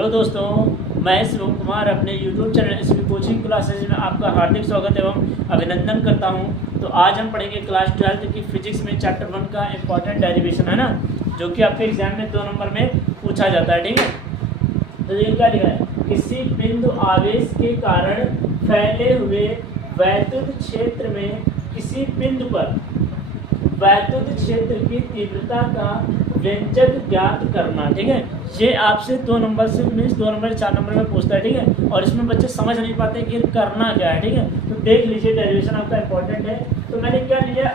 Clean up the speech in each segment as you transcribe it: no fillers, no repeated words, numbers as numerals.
Hello दोस्तों, मैं शिवम कुमार अपने YouTube channel SV coaching classes में आपका हार्दिक स्वागत एवं अभिनंदन करता हूं। तो आज हम पढ़ेंगे क्लास 12 की फिजिक्स में चैप्टर 1 का इम्पॉर्टेंट डेरिवेशन है ना, जो कि आपके एग्जाम में 2 नंबर में पूछा जाता है। ठीक है, तो ये क्या लिखा है, किसी बिंदु आवेश के कारण फैले हुए वैद्युत क्षेत्र में किसी बिंदु पर वैद्युत क्षेत्र की तीव्रता का व्यंजक ज्ञात करना। ठीक है, ये आपसे 2 नंबर से मीन्स 2 नंबर 4 नंबर में पूछता है। ठीक है, और इसमें बच्चे समझ नहीं पाते कि करना क्या है। ठीक है, तो देख लीजिए, डेरिवेशन आपका इंपॉर्टेंट है। तो मैंने क्या लिया,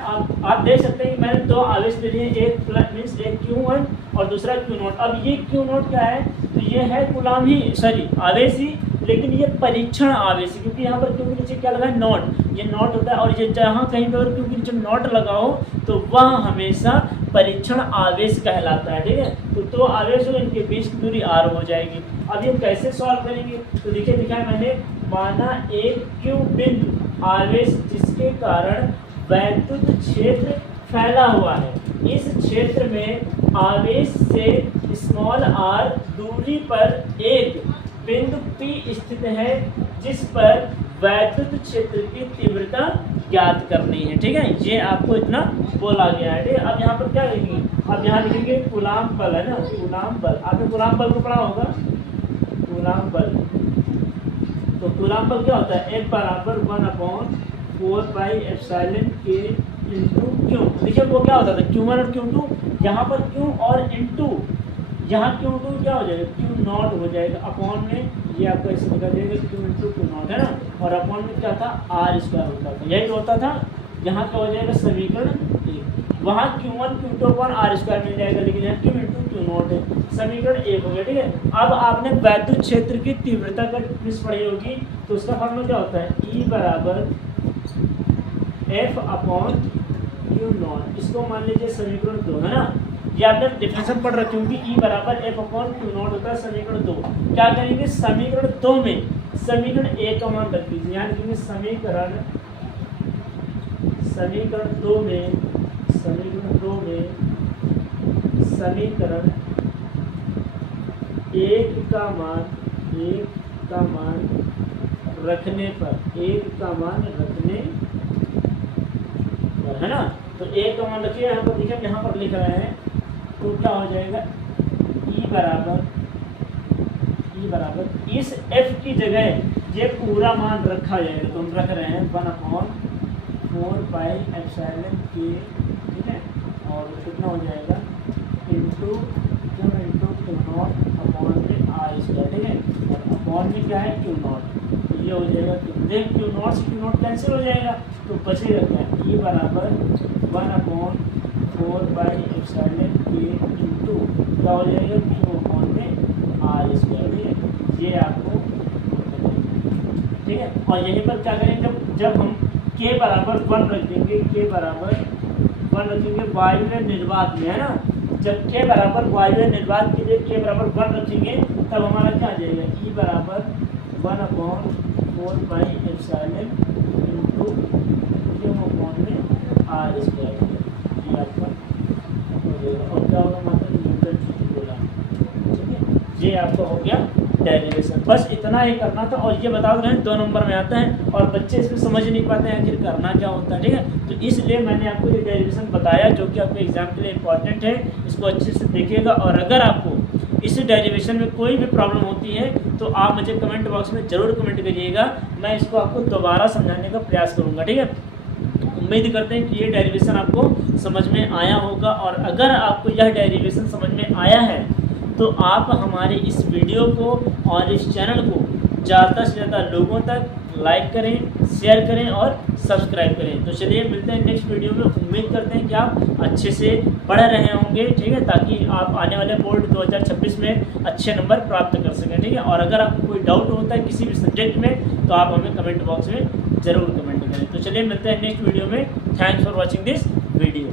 आप देख सकते हैं कि मैंने 2 आवेश ले लिए, एक प्लस मीन्स एक Q1 और दूसरा Q0। अब ये Q0 क्या है, तो ये है गुलाम ही सॉरी आवेश ही, लेकिन ये परीक्षण आवेश है, क्योंकि यहाँ पर क्यों के नीचे क्या लगा है, नॉट। ये नॉट होता है, और ये जहाँ कहीं पर क्यों के नीचे नॉट लगा हो तो वह हमेशा परीक्षण आवेश कहलाता है। ठीक है, तो 2 आवेश होगा, इनके बीच की दूरी r हो जाएगी। अब ये कैसे सॉल्व करेंगे, तो देखिए दिखा है मैंने, माना एक Q बिंदु आवेश जिसके कारण वैद्युत क्षेत्र फैला हुआ है। इस क्षेत्र में आवेश से स्मॉल r दूरी पर एक बिंदु P स्थित है, जिस पर वैद्युत क्षेत्र की तीव्रता ज्ञात करनी है। ठीक है, ये आपको इतना बोला गया है। ठीक है, अब यहाँ पर क्या लिखेंगे, अब यहाँ लिखेंगे कूलाम बल है ना, कूलाम बल। आपने कूलाम बल को पढ़ा होगा, कूलाम बल। तो कूलाम बल क्या होता है, F बराबर 1/4πε इंटू क्यू। देखिए वो क्या होता था, Q1 और Q2, यहाँ पर Q और इंटू यहाँ Q2 क्या हो जाएगा, Q0 हो जाएगा अपॉन में, ये आपका इसे लिखा जाएगा Q इंटू Q0 है ना, और अपॉन में क्या था, R² होता था, यही होता था। यहाँ क्या हो जाएगा, समीकरण 1। वहाँ Q1 Q2 अपॉन R² मिल जाएगा, लेकिन यहाँ Q इंटू Q0 है, समीकरण 1 हो गया। ठीक है, अब आपने वैद्युत क्षेत्र की तीव्रता का ट्रिक्स पढ़ी होगी, तो उसका फॉर्मूला क्या होता है, E बराबर F अपॉन Q0। इसको मान लीजिए समीकरण 2 है ना, ये आपने डिफिनेशन पढ़ रखी होगी, E बराबर F अपॉन Q0 होता है समीकरण 2। क्या करेंगे, समीकरण 2 में समीकरण 1 का मान रख दीजिए, यहाँ लिखेंगे समीकरण 2 में समीकरण 1 का मान रखने पर, 1 का मान रखने पर है ना, तो 1 का मान रखिए। यहाँ पर देखिए, यहाँ पर लिख रहे हैं, तो क्या हो जाएगा, E बराबर इस F की जगह ये पूरा मान रखा जाएगा, तो हम रख रहे हैं 1/4πε के। ठीक है, और कितना हो जाएगा, इंटू Q0 अपॉन में R²। ठीक है, और अपॉन में क्या है, Q0, तो ये हो जाएगा Q0 से Q0 कैंसिल हो जाएगा, तो बचेगा क्या, E बराबर 1/4πε के इंटू क्या हो जाएगा, Q अपॉन में R²। ये आपको ठीक है, और यहीं पर क्या करेंगे, जब हम K बराबर 1 रख देंगे, K बराबर 1 रखेंगे वायु निर्वात में है ना, जब K बराबर वायु निर्वात के लिए K बराबर 1 रखेंगे, तब हमारा क्या आ जाएगा, E बराबर 1/4πε इंटू Q अपॉन में R²। ये आपका और क्या होगा, मतलब न्यूटन बोला। ठीक है, ये आपका हो गया डेरिवेशन। बस इतना ही करना था, और ये बता रहे हैं 2 नंबर में आता है, और बच्चे इसमें समझ नहीं पाते हैं आखिर करना क्या होता है। ठीक है, तो इसलिए मैंने आपको ये डेरिवेशन बताया, जो कि आपके एग्जाम के लिए इंपॉर्टेंट है। इसको अच्छे से देखिएगा, और अगर आपको इस डेरिवेशन में कोई भी प्रॉब्लम होती है तो आप मुझे कमेंट बॉक्स में ज़रूर कमेंट करिएगा, मैं इसको आपको दोबारा समझाने का प्रयास करूँगा। ठीक है, उम्मीद करते हैं कि ये डेरिवेशन आपको समझ में आया होगा, और अगर आपको यह डेरिवेशन समझ में आया है तो आप हमारे इस वीडियो को और इस चैनल को ज़्यादा से ज़्यादा लोगों तक लाइक करें, शेयर करें और सब्सक्राइब करें। तो चलिए मिलते हैं नेक्स्ट वीडियो में। उम्मीद करते हैं कि आप अच्छे से पढ़ रहे होंगे। ठीक है, ताकि आप आने वाले बोर्ड 2026 में अच्छे नंबर प्राप्त कर सकें। ठीक है, और अगर आपको कोई डाउट होता है किसी भी सब्जेक्ट में, तो आप हमें कमेंट बॉक्स में ज़रूर कमेंट करें। तो चलिए मिलते हैं नेक्स्ट वीडियो में। Thanks for watching this video.